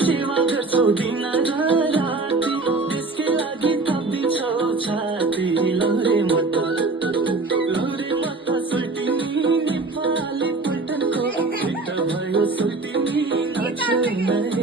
सेवा गर्छौ दिन र राति त्यसकै लागि थपिन्छौ छाती लौरे मत सुल्टिनी नेपाली पल्टनको भयो सुल्टिनी नाच्न